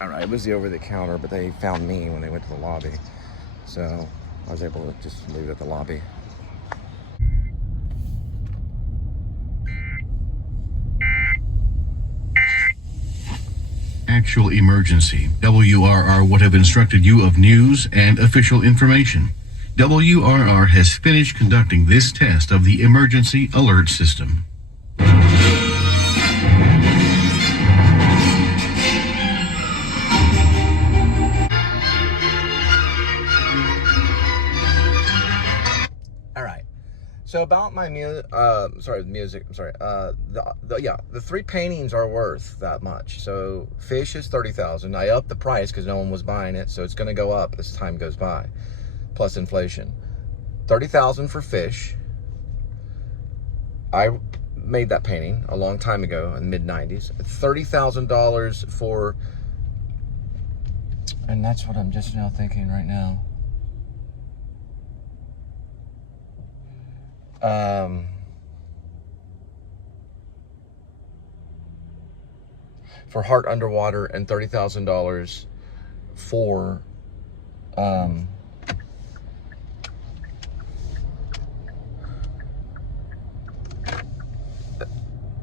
All right, it was the over-the-counter, but they found me when they went to the lobby. So I was able to just leave it at the lobby. Actual emergency. WRR would have instructed you of news and official information. WRR has finished conducting this test of the emergency alert system. All right. So about my music, the 3 paintings are worth that much. So fish is $30,000. I upped the price because no one was buying it, so it's going to go up as time goes by, plus inflation. $30,000 for fish. I made that painting a long time ago in the mid-90s. $30,000 for, and that's what I'm just now thinking right now. For Heart Underwater, and $30,000 for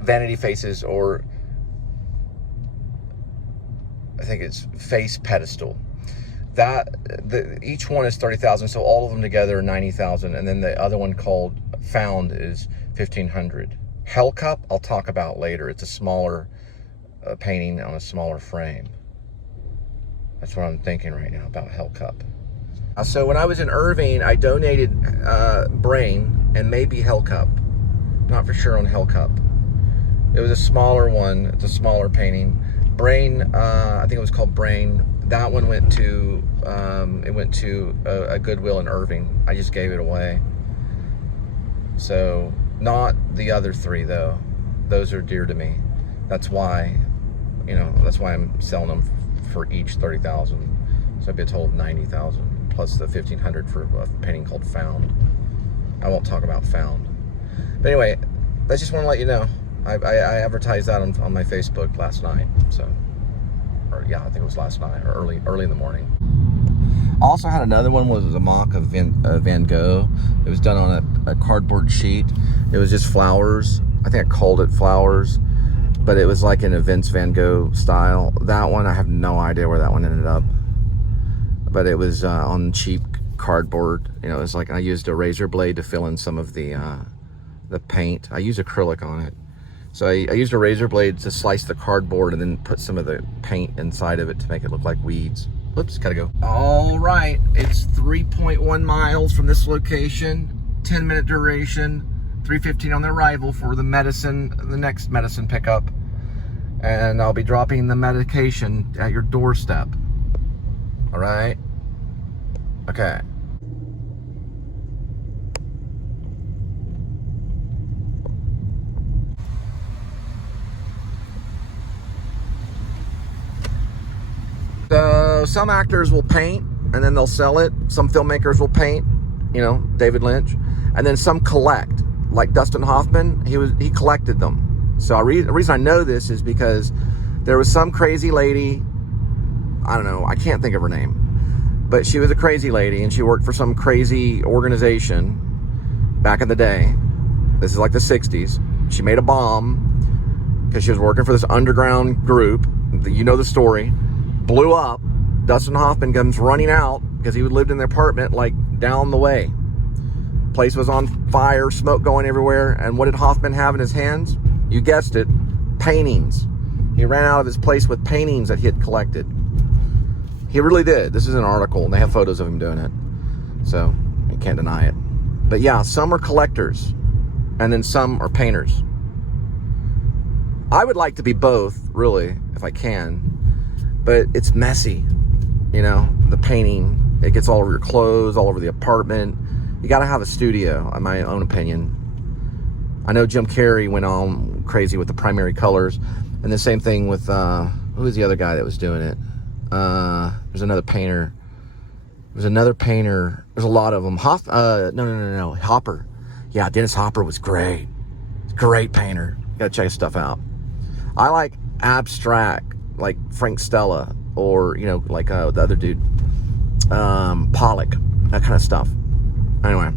Vanity Faces, or I think it's Face Pedestal. Each one is $30,000, so all of them together are $90,000, and then the other one called Found is $1,500. Hell Cup, I'll talk about later. It's a smaller painting on a smaller frame. That's what I'm thinking right now about Hell Cup. So when I was in Irving, I donated Brain and maybe Hell Cup. Not for sure on Hell Cup. It was a smaller one. It's a smaller painting. Brain, I think it was called Brain. That one went to a Goodwill in Irving. I just gave it away. So not the other 3 though. Those are dear to me. That's why, that's why I'm selling them for each $30,000. So I'd be told $90,000 plus the $1,500 for a painting called Found. I won't talk about Found. But anyway, I just want to let you know. I advertised that on my Facebook last night. So, I think it was last night or early in the morning. I also had another one, was a mock of Van Gogh. It was done on a cardboard sheet. It was just flowers. I think I called it flowers, but it was like an Vince Van Gogh style. That one, I have no idea where that one ended up, but it was on cheap cardboard. It was like I used a razor blade to fill in some of the paint. I used acrylic on it. So I used a razor blade to slice the cardboard and then put some of the paint inside of it to make it look like weeds. Whoops, gotta go. All right, it's 3.1 miles from this location, 10-minute duration, 3:15 on the arrival for the next medicine pickup. And I'll be dropping the medication at your doorstep. All right? Okay. So some actors will paint and then they'll sell it. Some filmmakers will paint, David Lynch, and then some collect. Like Dustin Hoffman, he collected them. So the reason I know this is because there was some crazy lady, I don't know, I can't think of her name, but she was a crazy lady and she worked for some crazy organization back in the day. This is like the 60s. She made a bomb because she was working for this underground group. You know the story. Blew up. Dustin Hoffman comes running out because he lived in the apartment like down the way. Place was on fire, smoke going everywhere. And what did Hoffman have in his hands? You guessed it, paintings. He ran out of his place with paintings that he had collected. He really did. This is an article and they have photos of him doing it. So you can't deny it. But yeah, some are collectors and then some are painters. I would like to be both, really, if I can. But it's messy, the painting. It gets all over your clothes, all over the apartment. You got to have a studio, in my own opinion. I know Jim Carrey went on crazy with the primary colors. And the same thing with, who was the other guy that was doing it? There's another painter. There's a lot of them. No. Hopper. Yeah, Dennis Hopper was great. Great painter. You got to check his stuff out. I like abstract, like Frank Stella, or, you know, like the other dude, Pollock, that kind of stuff. Anyway,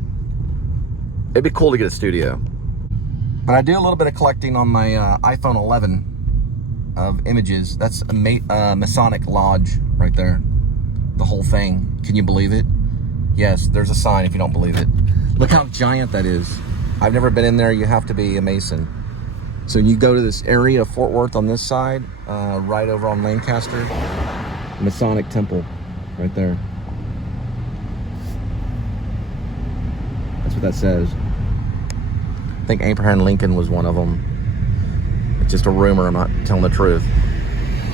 it'd be cool to get a studio. But I do a little bit of collecting on my iPhone 11 of images. That's a Masonic Lodge right there. The whole thing. Can you believe it? Yes, there's a sign if you don't believe it. Look how giant that is. I've never been in there. You have to be a Mason. So you go to this area of Fort Worth on this side, right over on Lancaster. Masonic Temple, right there. That's what that says. I think Abraham Lincoln was one of them. It's just a rumor, I'm not telling the truth.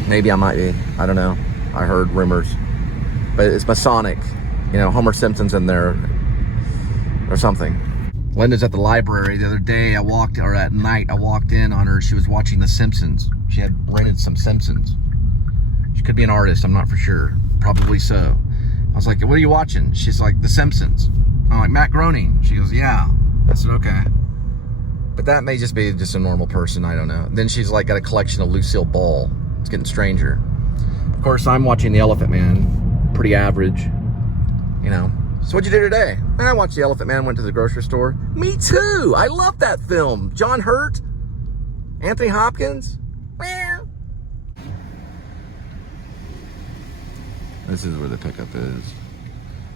Maybe I might be, I don't know. I heard rumors. But it's Masonic. You know, Homer Simpson's in there or something. Linda's at the library the other day. At night, I walked in on her. She was watching The Simpsons. She had rented some Simpsons. She could be an artist, I'm not for sure. Probably so. I was like, what are you watching? She's like, The Simpsons. I'm like, Matt Groening. She goes, yeah. I said, okay. But that may just be a normal person, I don't know. Then she's like got a collection of Lucille Ball. It's getting stranger. Of course, I'm watching The Elephant Man. Pretty average, you know. So what'd you do today? I watched The Elephant Man, went to the grocery store. Me too. I love that film. John Hurt, Anthony Hopkins. Well, this is where the pickup is.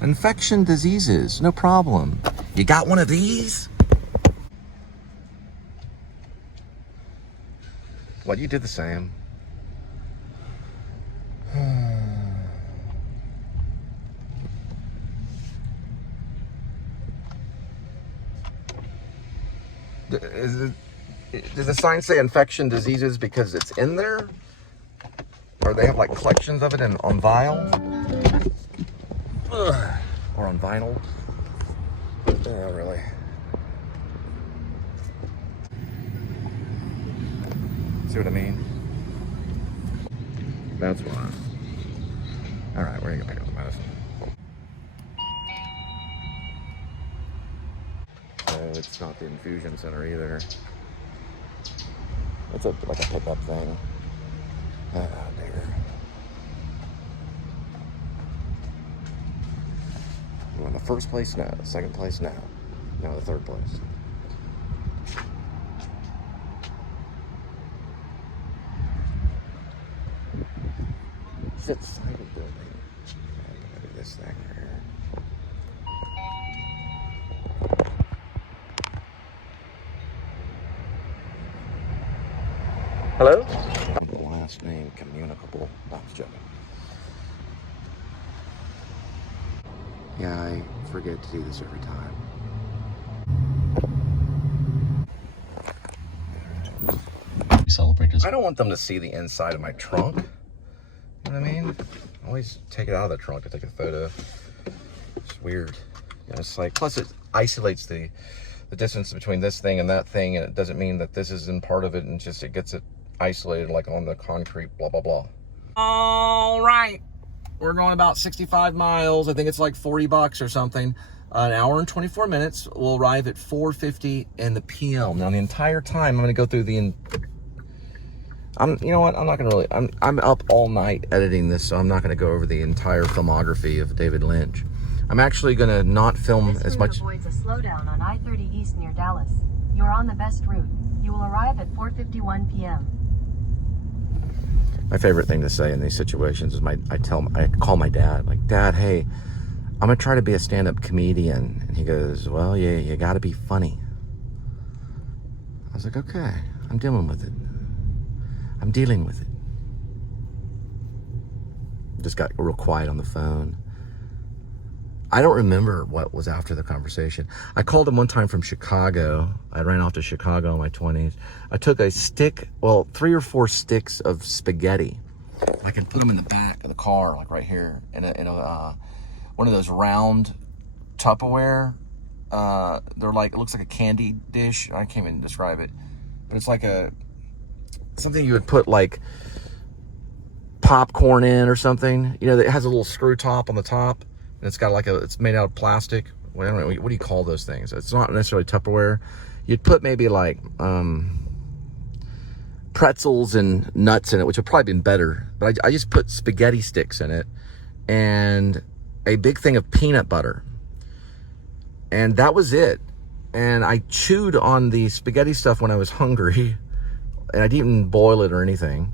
Infection diseases, no problem. You got one of these? Well, you did the same. Does the sign say infection diseases because it's in there? Or they have like collections of it on vial? Or on vinyl? Yeah, really. See what I mean? That's why. Alright, we're gonna pick up the medicine. It's not the infusion center either. It's like a pickup thing. Oh dear. You in the first place? No. Second place? No. No, the third place. It's that side of the building. I'm gonna do this thing right here. Hello? Last name communicable. No, I was joking. Yeah, I forget to do this every time. Celebrate this. I don't want them to see the inside of my trunk. You know what I mean? I always take it out of the trunk to take a photo. It's weird. You know, it's like, plus it isolates the distance between this thing and that thing, and it doesn't mean that this isn't part of it, and just it gets it isolated like on the concrete, blah, blah, blah. All right. We're going about 65 miles. I think it's like $40 or something. An hour and 24 minutes. We'll arrive at 4:50 in the PM. Now, the entire time, I'm going to go through you know what? I'm not going to really, I'm up all night editing this, so I'm not going to go over the entire filmography of David Lynch. I'm actually going to not film as much. This route avoids a slowdown on I-30 East near Dallas. You're on the best route. You will arrive at 4:51 p.m. My favorite thing to say in these situations is I call my dad, like, Dad, hey, I'm gonna try to be a stand-up comedian. And he goes, well, yeah, you gotta be funny. I was like, okay, I'm dealing with it. I'm dealing with it. Just got real quiet on the phone. I don't remember what was after the conversation. I called him one time from Chicago. I ran off to Chicago in my 20s. I took a stick, well, 3 or 4 sticks of spaghetti. I can put them in the back of the car, like right here, in a one of those round Tupperware. They're like, it looks like a candy dish. I can't even describe it, but it's like something you would put like popcorn in or something. You know, it has a little screw top on the top. And it's got it's made out of plastic. Well, I don't know, what do you call those things? It's not necessarily Tupperware. You'd put maybe like pretzels and nuts in it, which would probably been better. But I just put spaghetti sticks in it and a big thing of peanut butter. And that was it. And I chewed on the spaghetti stuff when I was hungry. And I didn't even boil it or anything,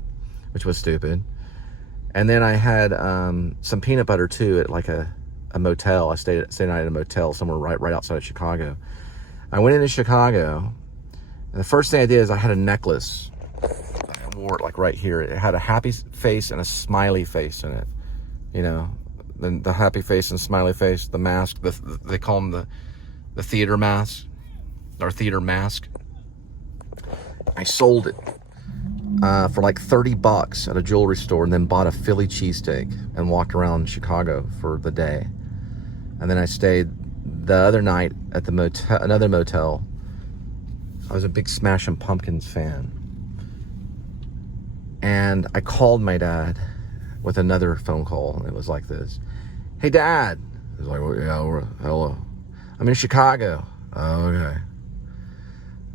which was stupid. And then I had some peanut butter too at like a motel. I stayed the night at a motel somewhere right outside of Chicago. I went into Chicago, and the first thing I did is I had a necklace. I wore it like right here. It had a happy face and a smiley face in it. You know, the happy face and smiley face, the mask. They call them the theater mask or theater mask. I sold it for like $30 at a jewelry store, and then bought a Philly cheesesteak and walked around Chicago for the day. And then I stayed the other night at the motel, another motel. I was a big Smashing Pumpkins fan. And I called my dad with another phone call, and it was like this. Hey, Dad. He was like, well, yeah, hello. I'm in Chicago. Oh, okay.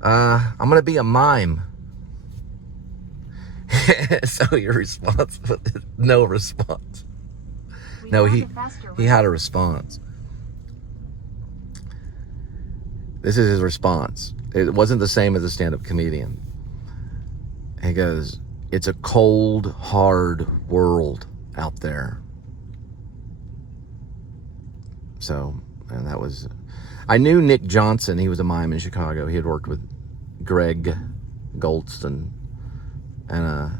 I'm going to be a mime. So your response was no response. No, he had a response. This is his response. It wasn't the same as a stand-up comedian. He goes, it's a cold, hard world out there. So, and that was... I knew Nick Johnson. He was a mime in Chicago. He had worked with Greg Goldston. And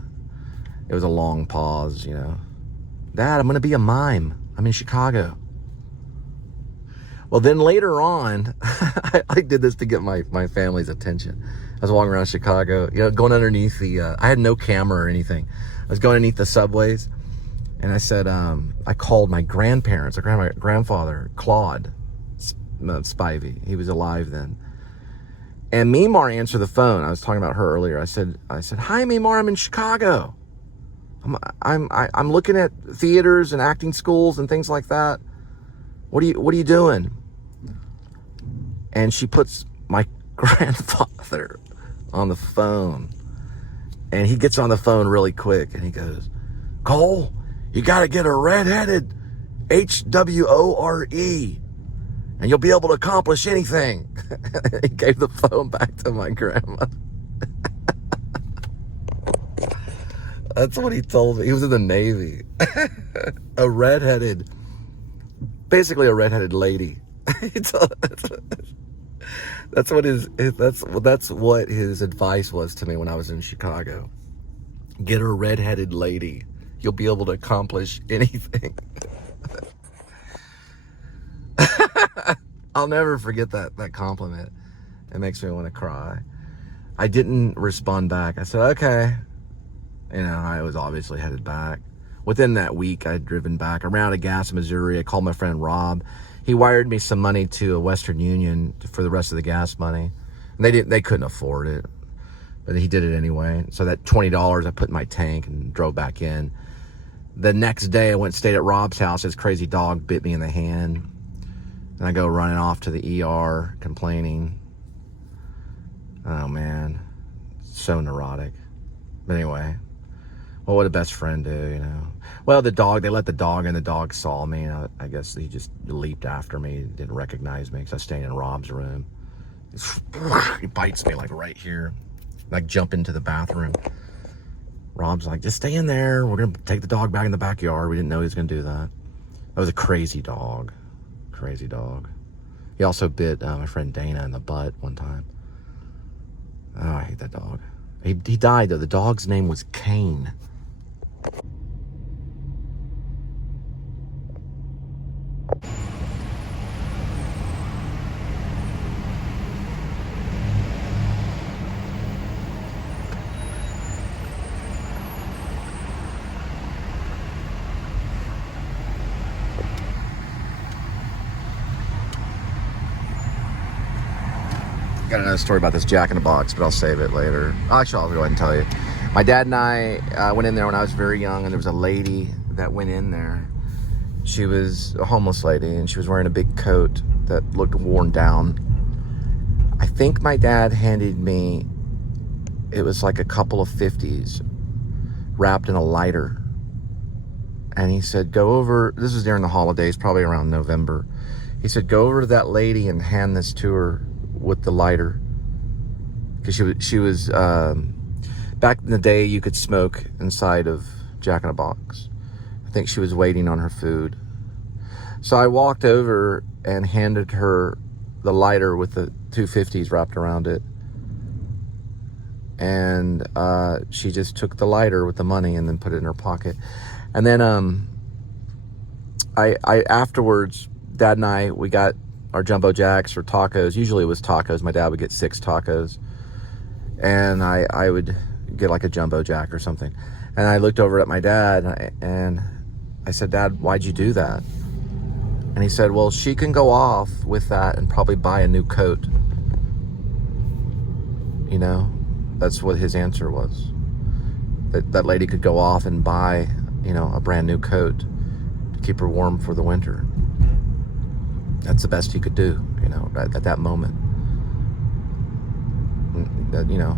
it was a long pause, you know. Dad, I'm going to be a mime. I'm in Chicago. Well, then later on, I did this to get my family's attention. I was walking around Chicago, you know, going underneath the... I had no camera or anything. I was going underneath the subways. And I said, I called my grandparents, my grandfather, Claude Spivey. He was alive then. And Mimar answered the phone. I was talking about her earlier. I said, hi, Mimar, I'm in Chicago. I'm looking at theaters and acting schools and things like that. What are you doing? And she puts my grandfather on the phone. And he gets on the phone really quick and he goes, Cole, you got to get a redheaded H-W-O-R-E and you'll be able to accomplish anything. He gave the phone back to my grandma. That's what he told me. He was in the Navy. Basically a redheaded lady. That's what his advice was to me when I was in Chicago. Get a redheaded lady. You'll be able to accomplish anything. I'll never forget that compliment. It makes me want to cry. I didn't respond back. I said, okay. You know, I was obviously headed back. Within that week, I'd driven back. I ran out of gas in Missouri. I called my friend Rob. He wired me some money to a Western Union for the rest of the gas money. And they couldn't afford it, but he did it anyway. So that $20 I put in my tank and drove back in. The next day, I went and stayed at Rob's house. His crazy dog bit me in the hand. And I go running off to the ER, complaining. Oh, man. So neurotic. But anyway, what would a best friend do, you know? Well, they let the dog in. The dog saw me. And I guess he just leaped after me. Didn't recognize me because I was staying in Rob's room. He bites me like right here. I jump into the bathroom. Rob's like, just stay in there. We're going to take the dog back in the backyard. We didn't know he was going to do that. That was a crazy dog. Crazy dog. He also bit my friend Dana in the butt one time. Oh, I hate that dog. He died, though. The dog's name was Kane. Got another story about this Jack in the Box, but I'll save it later. Actually, I'll go ahead and tell you. My dad and I went in there when I was very young, and there was a lady that went in there. She was a homeless lady, and she was wearing a big coat that looked worn down. I think my dad handed me it was like a couple of 50s wrapped in a lighter. And he said, go over, this is during the holidays, probably around November. He said, go over to that lady and hand this to her with the lighter. Because she was back in the day, you could smoke inside of Jack in a Box. I think she was waiting on her food. So I walked over and handed her the lighter with the 250s wrapped around it. And she just took the lighter with the money and then put it in her pocket. And then I afterwards, Dad and I, we got our Jumbo Jacks or tacos. Usually it was tacos. My dad would get 6 tacos. And I would get like a Jumbo Jack or something. And I looked over at my dad and I said, Dad, why'd you do that? And he said, well, she can go off with that and probably buy a new coat. You know, that's what his answer was. That lady could go off and buy, you know, a brand new coat to keep her warm for the winter. That's the best he could do, you know, at that moment. You know,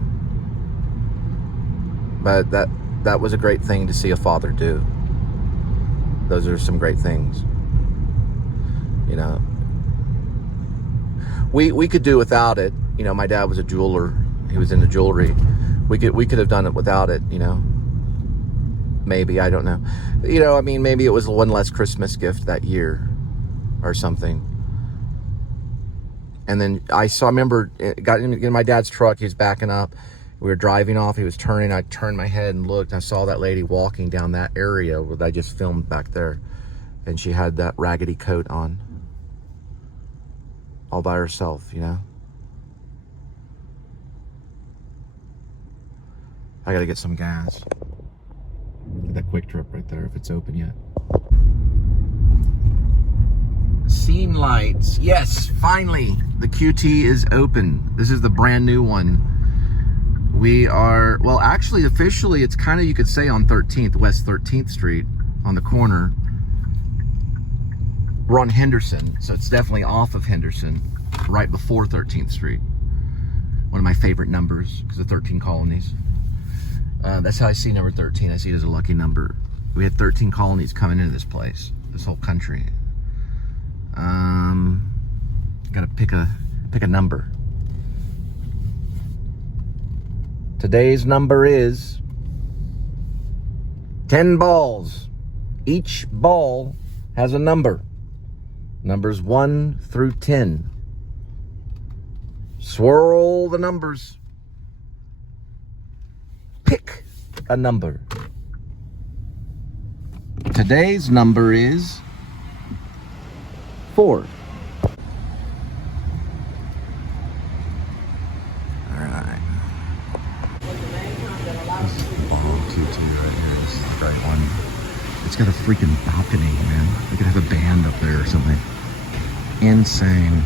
but that was a great thing to see a father do. Those are some great things. You know, we could do without it. You know, my dad was a jeweler. He was into jewelry. We could have done it without it, you know. Maybe, I don't know. You know, I mean, maybe it was one less Christmas gift that year or something. And then I remember, got in my dad's truck. He was backing up. We were driving off. He was turning. I turned my head and looked. I saw that lady walking down that area that I just filmed back there. And she had that raggedy coat on. All by herself, you know. I gotta get some gas. Get that Quick Trip right there if it's open yet. Scene lights. Yes, finally, the QT is open. This is the brand new one. We are, well, actually, officially, it's kind of, you could say, on 13th, West 13th Street, on the corner. We're on Henderson, so it's definitely off of Henderson, right before 13th Street. One of my favorite numbers, because of 13 colonies. That's how I see number 13. I see it as a lucky number. We had 13 colonies coming into this place, this whole country. Gotta pick a number. Today's number is 10 balls. Each ball has a number. Numbers 1 through 10. Swirl the numbers. Pick a number. Today's number is 4. Alright. This is the bomb QT right here. This is the great one. It's got a freaking balcony, man. We could have a band up there or something. Insane.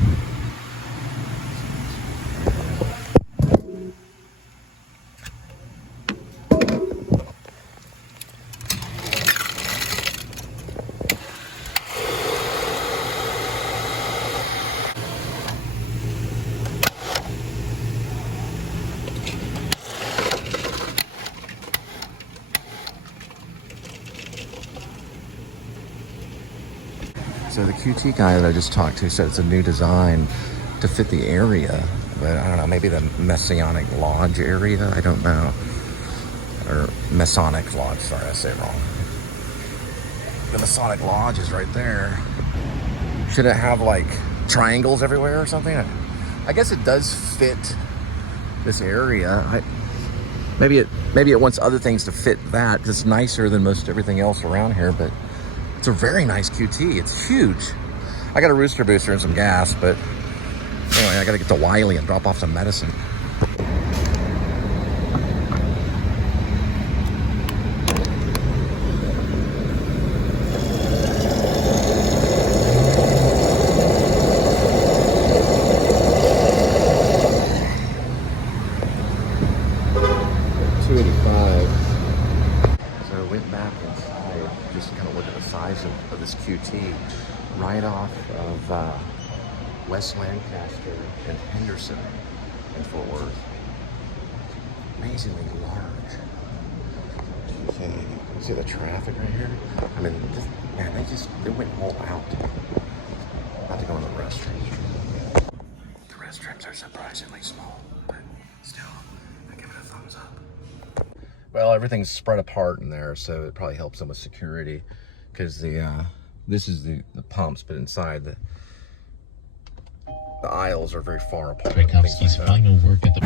So the QT guy that I just talked to said it's a new design to fit the area, but I don't know, maybe the Masonic Lodge area, I don't know. Or Masonic Lodge, sorry, I say it wrong. The Masonic Lodge is right there. Should it have like triangles everywhere or something? I guess it does fit this area. Maybe it wants other things to fit that, because it's nicer than most everything else around here, but it's a very nice QT. It's huge. I got a Rooster Booster and some gas, but anyway, I gotta get to Wylie and drop off some medicine. Of this QT right off of West Lancaster and Henderson in Fort Worth. Man, surprisingly large. See the traffic right here? I mean, man, they went all out. About to go in the restrooms. The restrooms are surprisingly small, but still, I give it a thumbs up. Well, everything's spread apart in there, so it probably helps them with security, because this is the pumps, but inside the aisles are very far apart. Tchaikovsky's final work at the